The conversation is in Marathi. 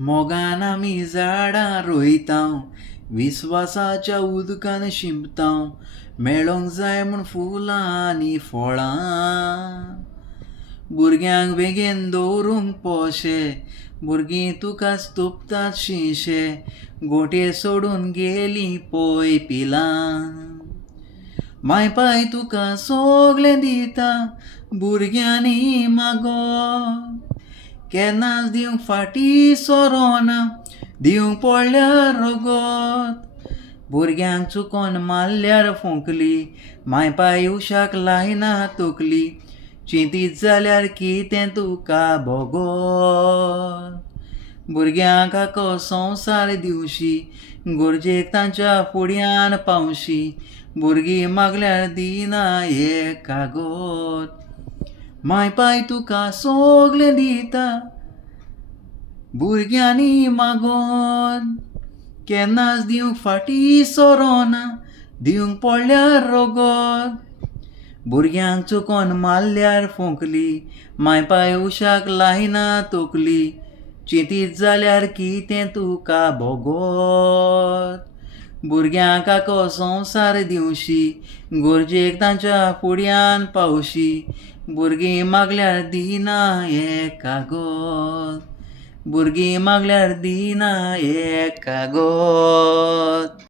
मोगान आमी झाडां रोयतां, विस्वासाच्या उदकान शिंपतां, मेळोंक जाय म्हूण फुलां आनी फळां. भुरग्यांक बेगीन दवरूंक पोशे, भुरगीं तुकाच तोपतात शिंशे, गोटे सोडून गेलीं पळय पिलां. मायपाय तुका सोगलें दिता, भुरग्यांनी मागोन. केन्नाच दिवंक फाटीं सोरोना, दिवंक पडल्यार रगत. भुरग्यांक चुकोन मारल्यार फोंकली, मायपाय उशाक लायना तकली, चिंतीत जाल्यार कितें तुका बोगोत. भुरग्यांक आखो संवसार दिवशी, गरजेक तांच्या फुड्यान पावशी, भुरगीं मागल्यार दिना एक कागद. मायपाय तुका सोगलें दिता, भुरग्यांनी मागोन. केन्नाच दिवंक फाटीं सोरोना, दिवंक पडल्यार रगत. भुरग्यांक चुकोन मारल्यार फोंकली, मायपाय उशाक लायना तकली, चिंतीत जाल्यार कितें तुका बोगोत. भुरग्यांक आखो संवसार दिवशी, गरजेक तांच्या फुड्यान पावशी, भुरगीं मागल्यार दिना एक कागद. भुरगीं मागल्यार दिना एक कागद.